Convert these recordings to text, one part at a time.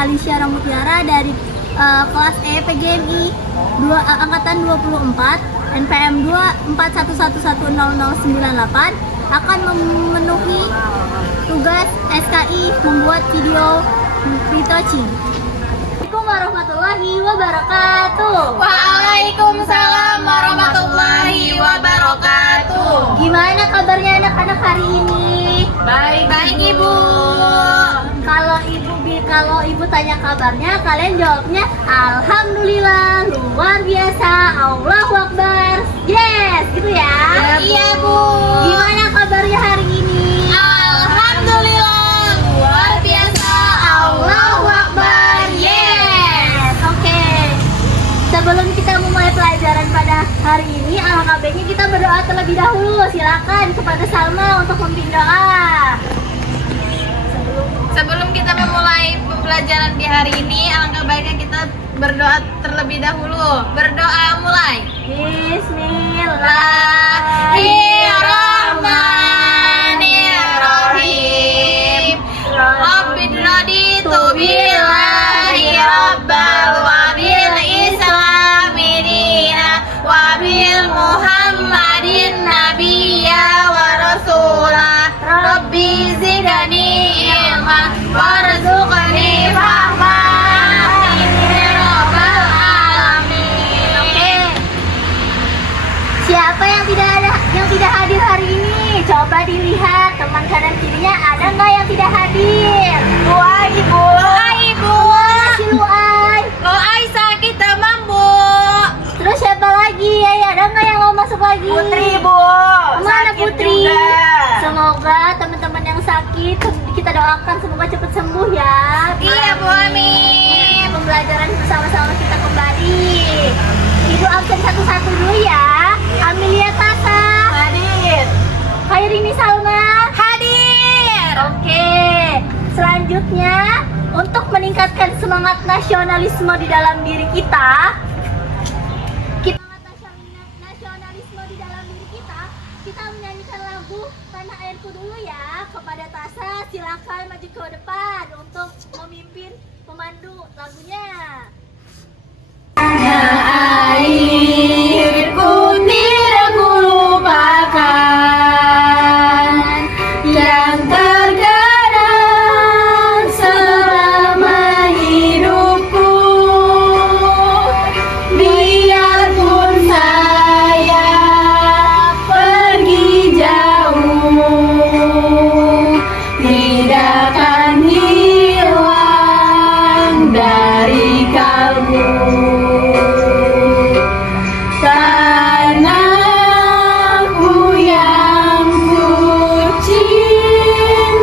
saya Alicia Ramutiara dari kelas E PGMI angkatan 24 NPM 241111098 akan memenuhi tugas SKI membuat video retouching. Assalamualaikum warahmatullahi wabarakatuh. Waalaikumsalam warahmatullahi wabarakatuh. Gimana kabarnya anak-anak hari ini? Baik Ibu. Kalau ibu tanya kabarnya, kalian jawabnya alhamdulillah, luar biasa, Allahu Akbar. Yes, gitu ya. Iya Bu. Gimana kabarnya hari ini? Alhamdulillah, luar biasa, Allahu Akbar. Yes. Oke. Sebelum kita memulai pelajaran pada hari ini, alangkah baiknya kita berdoa terlebih dahulu. Silakan kepada Salma untuk memimpin doa. Sebelum kita memulai pembelajaran di hari ini, alangkah baiknya kita berdoa terlebih dahulu. Berdoa mulai. Bismillahirrahmanirrahim. Rabbil raditu billahi rabbal wa bil islami dina wa bil muhammadin nabiyya wa rasulah. Rabbi zidni ilma warzuqni fahma. Rabbal alamin. Oke. Siapa yang tidak hadir hari ini? Coba dilihat teman kanan kirinya, ada nggak yang tidak hadir? Luai Ibu. Si Luai. Luai sakit demam Bu. Terus siapa lagi? Ada nggak yang mau masuk lagi? Putri Bu. Mana Sakit Putri? juga. Semoga teman-teman yang sakit kita doakan semoga cepat sembuh ya. Iya Bu, amin. Pembelajaran bersama-sama kita kembali. Ibu absen satu-satu dulu ya. Amelia Tasa Hadir. Khairini Salma Hadir. Oke. Selanjutnya, untuk meningkatkan semangat nasionalisme di dalam diri kita, kita menyanyikan lagu Tanah Airku dulu ya. Kepada Tasa, silakan maju ke depan untuk memimpin pemandu lagunya. Airku tidak kulupakan yang terkadang selama hidupku. Biarpun saya pergi jauh, tidak akan hilang dari kalbu. Tanahku yang ku cintai,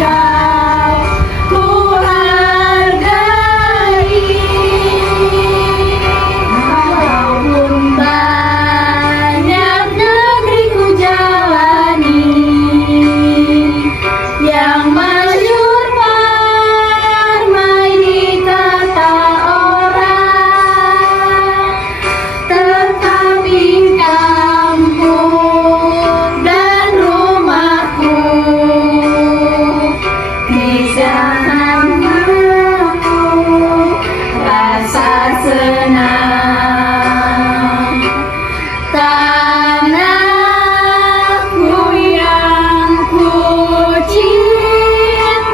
kau ku hargai. Walaupun banyak negeri ku jalani, yang masyhur ramai dikata orang, tetapi kampung dan rumahku tidak mampu rasa senang. Tanahku yang ku cintai,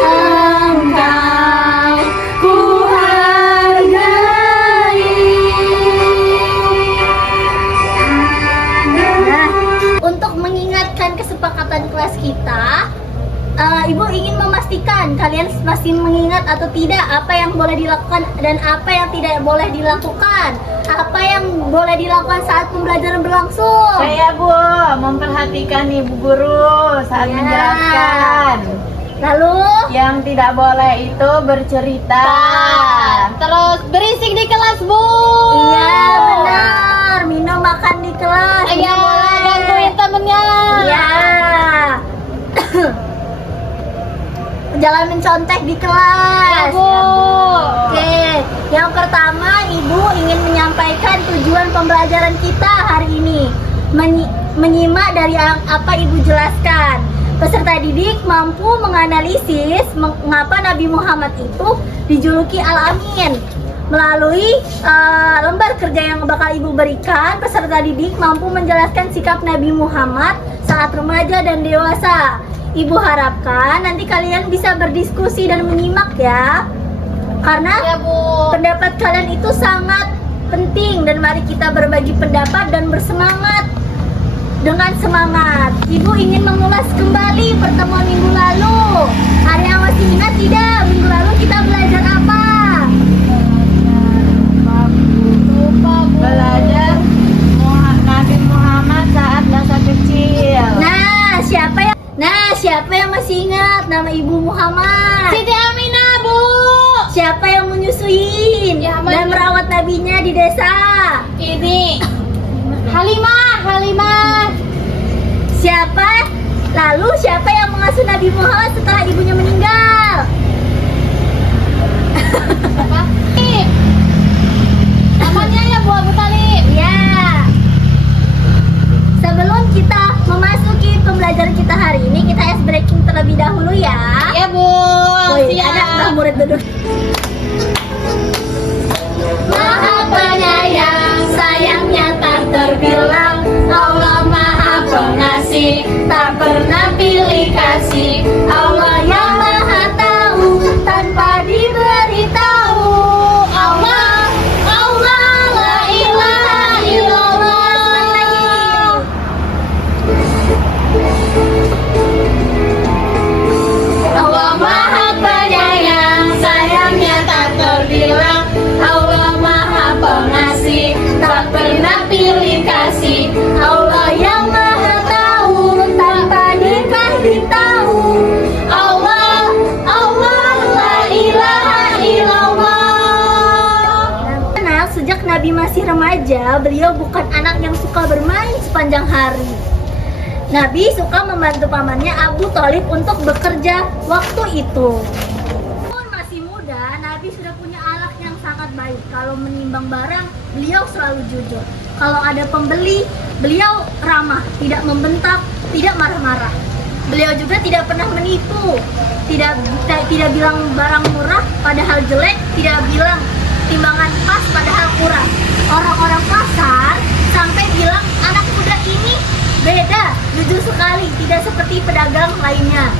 engkau ku hargai. Nah, untuk mengingatkan kesepakatan kelas kita, Ibu ingin memastikan kalian masih mengingat atau tidak apa yang boleh dilakukan dan apa yang tidak boleh dilakukan. Apa yang boleh dilakukan saat pembelajaran berlangsung? Saya Bu, memperhatikan Ibu Guru saat Ya. menjelaskan. Lalu Yang tidak boleh itu bercerita. Terus berisik di kelas Bu. iya benar, minum makan di kelas. Iya, Nggak boleh. gangguin temennya. Iya. Jangan mencontek di kelas. Ya, Bu. Oke, yang pertama Ibu ingin menyampaikan tujuan pembelajaran kita hari ini. Menyimak dari apa Ibu jelaskan. Peserta didik mampu menganalisis mengapa Nabi Muhammad itu dijuluki Al-Amin. Melalui lembar kerja yang bakal Ibu berikan, peserta didik mampu menjelaskan sikap Nabi Muhammad saat remaja dan dewasa. Ibu harapkan nanti kalian bisa berdiskusi dan menyimak ya. Karena Ya, Bu. pendapat kalian itu sangat penting, dan mari kita berbagi pendapat dan bersemangat. Dengan semangat, Ibu ingin mengulas kembali pertemuan minggu lalu. Ada yang masih ingat tidak? Minggu lalu kita belajar apa? Lupa, Bu. Belajar Nabi Muhammad saat masa kecil. Nah, siapa yang masih ingat nama Ibu Muhammad? Siti Aminah, Bu. Siapa yang menyusuin Ya, dan merawat nabinya di desa? Ini Halimah. Siapa? Lalu siapa yang mengasuh Nabi Muhammad setelah ibunya meninggal? Apa? Namanya ya Bu Abu Talib. Ya. Sebelum kita memasuki pembelajaran kita hari ini, kita ice breaking terlebih dahulu ya. Ya, Bu. Woi, Siap. ada Mbak murid duduk. Maha penyayang, sayangnya tak terbilang. Allah Maha Pengasih, tak pernah pilih kasih. Allah yang Maha Tahu, tanpa diberitahu. Allah, Allah, la ilaha illallah. Allah Maha Penyayang, sayangnya tak terbilang. Allah Maha Pengasih, tak pernah pilih kasih. Allah yang Maha Tahu, tanpa dikasih tahu. Allah, Allah, la ilaha illallah. Nah, sejak Nabi masih remaja, beliau bukan anak yang suka bermain sepanjang hari. Nabi suka membantu pamannya Abu Thalib untuk bekerja waktu itu. Walaupun masih muda, Nabi sudah punya akhlak yang sangat baik. Kalau menimbang barang, beliau selalu jujur. Kalau ada pembeli, beliau ramah, tidak membentak, tidak marah-marah. Beliau juga tidak pernah menipu, tidak bilang barang murah padahal jelek, tidak bilang timbangan pas padahal kurang. Orang-orang pasar sampai bilang anak muda ini beda, jujur sekali, tidak seperti pedagang lainnya.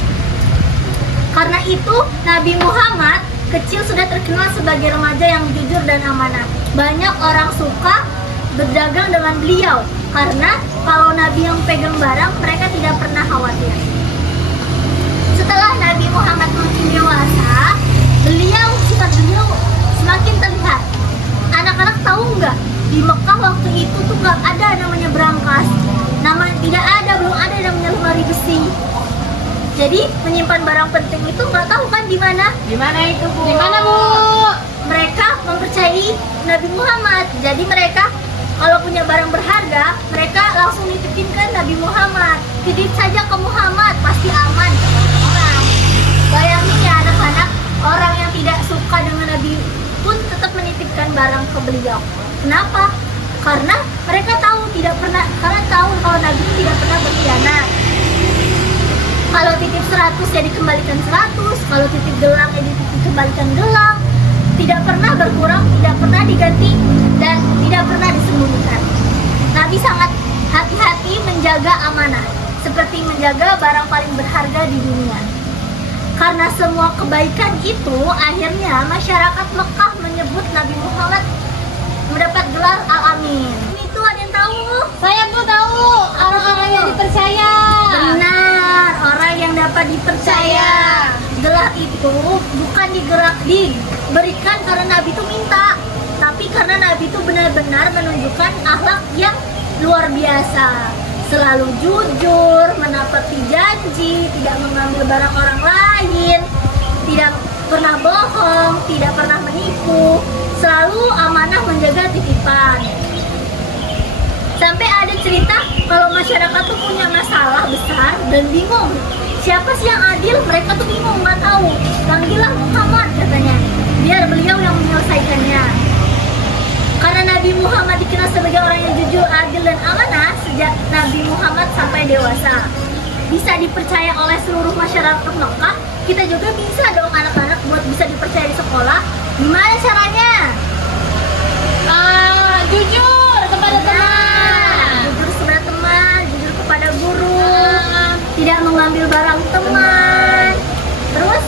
Karena itu, Nabi Muhammad kecil sudah terkenal sebagai remaja yang jujur dan amanah. Banyak orang suka berdagang dengan beliau, karena kalau Nabi yang pegang barang, mereka tidak pernah khawatir. Setelah Nabi Muhammad makin dewasa, sifat beliau semakin terlihat. Anak-anak tahu nggak? Di Mekah waktu itu tuh nggak ada namanya berangkas. Belum ada yang namanya lemari besi. Jadi menyimpan barang penting itu nggak tahu kan di mana? Di mana itu, Bu? Di mana, Bu? Mereka mempercayai Nabi Muhammad. Jadi mereka kalau punya barang berharga, mereka langsung nitipin ke Nabi Muhammad. Titip saja ke Muhammad, pasti aman orang. Bayangin ya anak-anak, orang yang tidak suka dengan Nabi pun tetap menitipkan barang ke beliau. Kenapa? Karena mereka tahu kalau Nabi tidak pernah berkhianat. Kalau titip 100 ya dikembalikan 100, kalau titip gelang ya dikembalikan gelang. Tidak pernah berkurang, tidak pernah diganti, dan tidak pernah disembunyikan. Nabi sangat hati-hati menjaga amanah, seperti menjaga barang paling berharga di dunia. Karena semua kebaikan itu, akhirnya masyarakat Mekah menyebut Nabi Muhammad mendapat gelar Al-Amin. Itu ada yang tahu? Saya, Bu, tahu. Orang-orang yang dipercaya. Benar, orang yang dapat dipercaya. Gelar itu bukan diberikan karena Nabi itu minta, tapi karena Nabi itu benar-benar menunjukkan akhlak yang luar biasa. Selalu jujur, menepati janji, tidak mengambil barang orang lain, tidak pernah bohong, tidak pernah menipu, selalu amanah menjaga titipan. Sampai ada cerita kalau masyarakat tuh punya masalah besar dan bingung siapa sih yang adil, mereka tuh bingung, nggak tahu. Panggillah Muhammad katanya, biar beliau yang menyelesaikannya. Karena Nabi Muhammad dikenal sebagai orang yang jujur, adil, dan amanah sejak Nabi Muhammad sampai dewasa. bisa dipercaya oleh seluruh masyarakat Mekah, kita juga bisa dong anak-anak buat bisa dipercaya di sekolah. Gimana caranya? Jujur kepada teman. Jujur kepada teman, jujur kepada guru, tidak mengambil barang teman, terus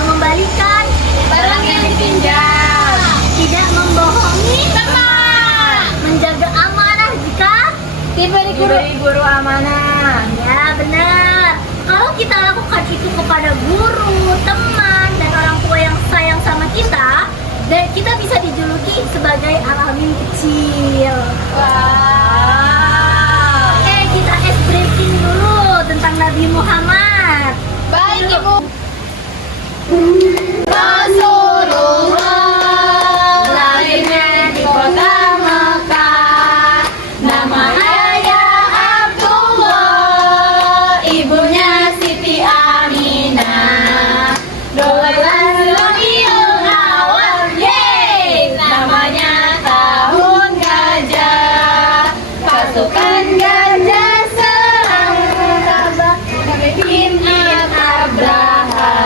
mengembalikan Barang yang ditinjau. tidak membohongi Teman. menjaga amanah jika Diberi guru amanah. ya benar. Kalau kita lakukan itu kepada guru, teman, dan orang tua yang sayang sama kita, dan kita bisa dijuluki sebagai alamin kecil. Wow. Oke, kita briefing dulu tentang Nabi Muhammad. Baik Ibu. Rasulullah lahirnya di kota Mekah. Nama ayah Abdullah, ibunya Siti Aminah. 12 Rabiul Awal, yeay, namanya tahun gajah. Pasukan gajah serang pimpinan Abraha.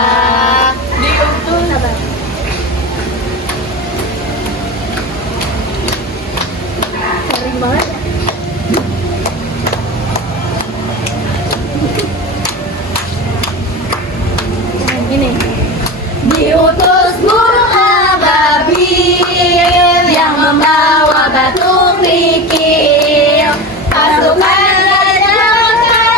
Sering banget ya. Gini. Diutus burung ababil yang membawa batu kerikil. Pasukan gajah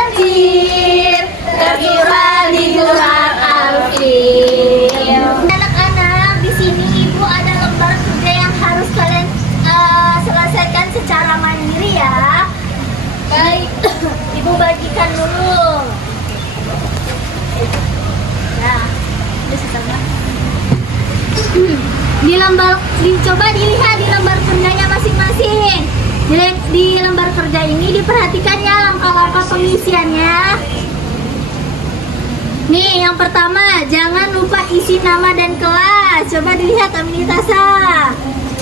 kecil tersurat di surat Al-Fil. Anak-anak, di sini ibu ada lembar kerja yang harus kalian selesaikan secara mandiri ya. Baik, ibu bagikan dulu. Ya, udah selesai. Coba dilihat di lembar kerjanya masing-masing. Di lembar kerja ini diperhatikan ya langkah-langkah pengisiannya. Nih, yang pertama, jangan lupa isi nama dan kelas. Coba dilihat Aminitasa.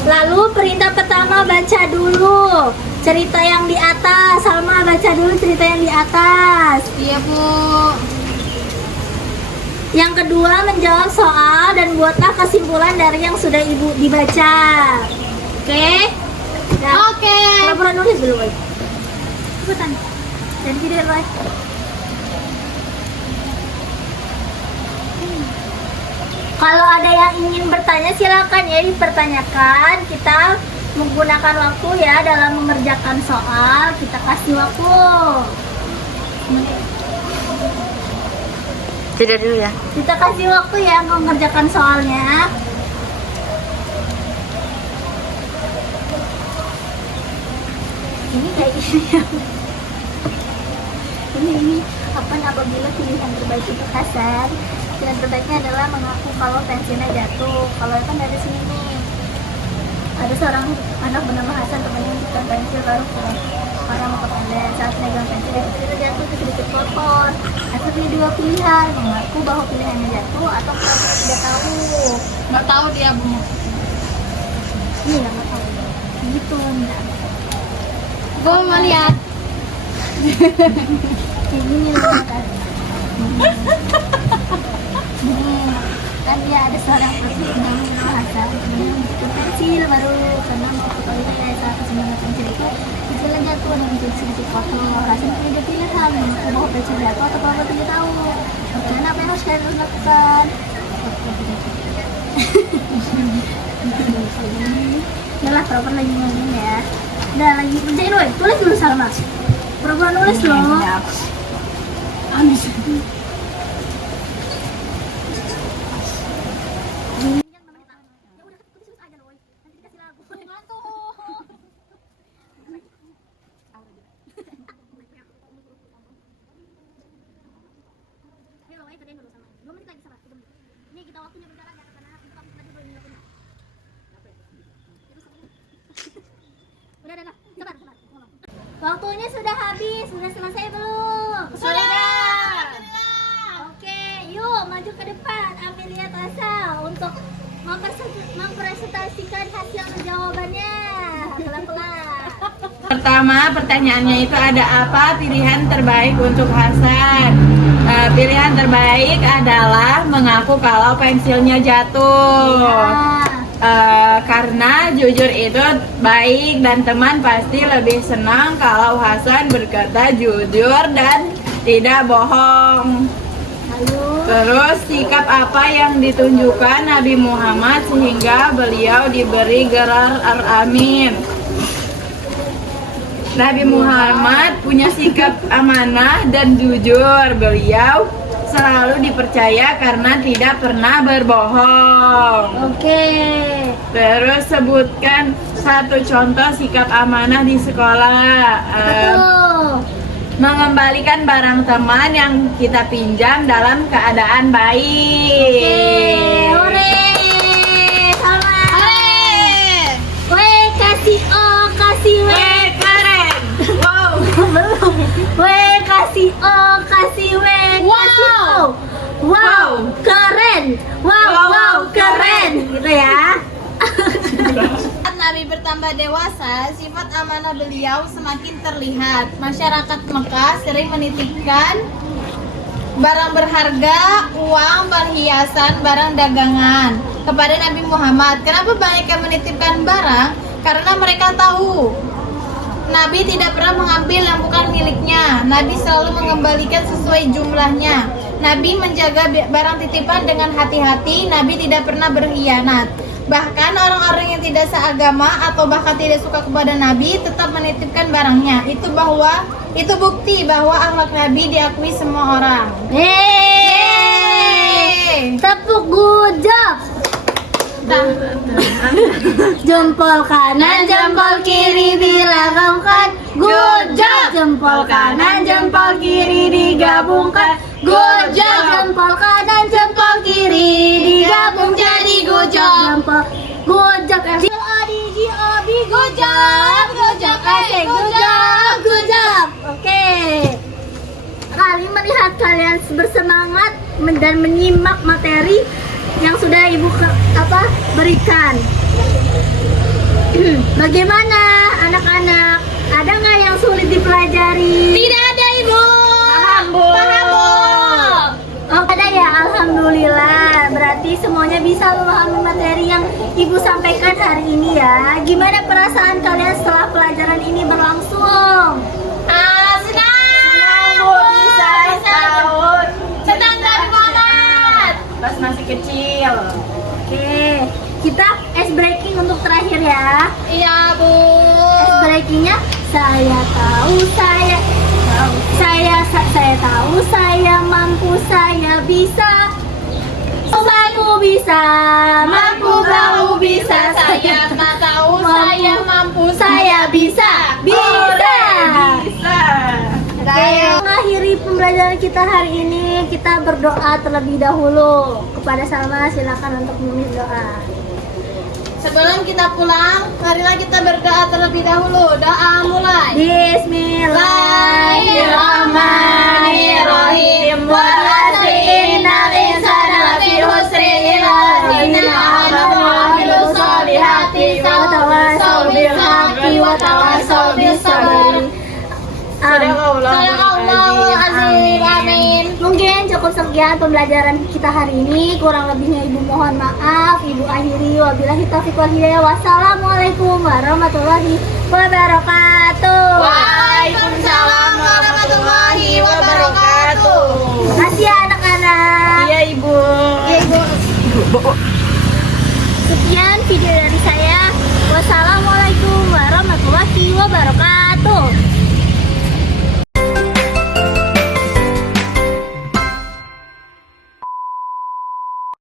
Lalu perintah pertama baca dulu cerita yang di atas. Salma baca dulu cerita yang di atas. Iya Bu. Yang kedua, menjawab soal dan buatlah kesimpulan dari yang sudah ibu dibaca. Oke? Oke. Pura-pura nulis dulu, Boy. Cepetan. Jadi tidak like. Kalau ada yang ingin bertanya silakan ya dipertanyakan. Kita menggunakan waktu ya dalam mengerjakan soal. Kita kasih waktu. Tidak dulu ya. Kita kasih waktu ya mengerjakan soalnya. Ini kayak gini ya. Ini apabila pilihan terbaik itu kasar, pilihan terbaiknya adalah mengaku kalau pensiunnya jatuh. Kalau kan dari sini nih, ada seorang anak bernama Hasan temannya bukan pensil baru pulang karena mau ke pendek. Saat megang pensil itu jatuh ke sedikit kotor. Atau punya dua pilihan, mengaku bahwa pilihannya jatuh atau pura-pura tidak tahu. Nggak tahu dia Bu. Ini nggak tahu. Gitu enggak. Gue mau lihat. Kayak gini loh kan. Kan dia ada seorang pensil namanya Hasan bukan pensil baru karena mau ke toilet saat kesenangan pensil itu pensilnya jatuh dan menjadi sedikit kotor. Hasan punya dua pilihan, mengaku bahwa pensil jatuh atau pura-pura tidak tahu. Karena apa yang harus kalian lakukan? Yalah, pura-pura lagi ngomong ya. Udah lagi kerjain woy, tulis dulu Salma. Pura-pura nulis loh. Habis. Ini kita waktunya berjalan ya karena kita tadi belum nyiapin. Udah, sabar. Waktunya sudah habis, sudah selesai belum? Sudah. Oke, yuk maju ke depan. Amelia Tasa untuk mempresentasikan hasil jawabannya. Pelan-pelan. Pertama, pertanyaannya itu ada apa pilihan terbaik untuk Hasan? Pilihan terbaik adalah mengaku kalau pensilnya jatuh. Karena jujur itu baik dan teman pasti lebih senang kalau Hasan berkata jujur dan tidak bohong. Terus sikap apa yang ditunjukkan Nabi Muhammad sehingga beliau diberi gelar Al-Amin? Nabi Muhammad punya sikap amanah dan jujur. Beliau selalu dipercaya karena tidak pernah berbohong. Oke. Terus sebutkan satu contoh sikap amanah di sekolah. Mengembalikan barang teman yang kita pinjam dalam keadaan baik. Hore. Selamat. Weh, kasih O, kasih W. Wow. Belum. Weh, kasih O, kasih W, kasih O. Wow, keren. Wow, keren. Gitu ya. Saat Nabi bertambah dewasa, sifat amanah beliau semakin terlihat. Masyarakat Mekah sering menitipkan barang berharga, uang, perhiasan, barang dagangan kepada Nabi Muhammad. Kenapa banyak yang menitipkan barang? Karena mereka tahu Nabi tidak pernah mengambil yang bukan miliknya. Nabi selalu mengembalikan sesuai jumlahnya. Nabi menjaga barang titipan dengan hati-hati. Nabi tidak pernah berkhianat. Bahkan orang-orang yang tidak seagama atau bahkan tidak suka kepada Nabi tetap menitipkan barangnya. Itu bukti bahwa akhlak Nabi diakui semua orang. Yeay. Tepuk good job. Jempol kanan, jempol kiri dilagangkan. Good job. Jempol kanan, jempol kiri digabungkan. Good job. Jempol kanan, jempol kiri digabung jadi good job. Jempol good job. G-O-D-G-O-B good job. Good job. Good job. Good job. Oke. Kali melihat kalian bersemangat dan menyimak materi yang sudah ibu berikan. Bagaimana anak-anak? Ada nggak yang sulit dipelajari? Tidak ada, Ibu. Paham, Bu. Paham, Bu. Oh, ada ya, alhamdulillah. Berarti semuanya bisa memahami materi yang ibu sampaikan hari ini ya. Gimana perasaan kalian setelah pelajaran ini berlangsung? Senang, Bu, bisa setahun. Senang dari banget. Pas masih kecil. Oke, kita ice breaking untuk terakhir ya. Iya, Bu. Ice breakingnya saya tahu, saya tahu, saya mampu, saya bisa. Aku bisa, mampu, kamu bisa, Saya tak tahu, saya mampu, saya bisa, bisa. Bisa. Oke, mengakhiri pembelajaran kita hari ini, kita berdoa terlebih dahulu. Kepada Salma, silakan untuk menulis doa. Sebelum kita pulang, marilah kita berdoa terlebih dahulu. Doa mulai. Bismillahirrahmanirrahim. Wal asri innal insana lafi khusrin illa alladziina aamanu wa 'amilus sholihati wa tawassaw bil haqqi wa tawassaw bis sabr. Sadaqallahul azim. Amin. Mungkin cukup sekian pembelajaran kita hari ini. Kurang lebihnya ibu mohon maaf. Ibu akhiri wabillahi taufiq wal hidayah. Wassalamualaikum warahmatullahi wabarakatuh. Waalaikumsalam warahmatullahi wabarakatuh. Makasih ya anak-anak. Iya, Ibu. Iya, Ibu. Sekian video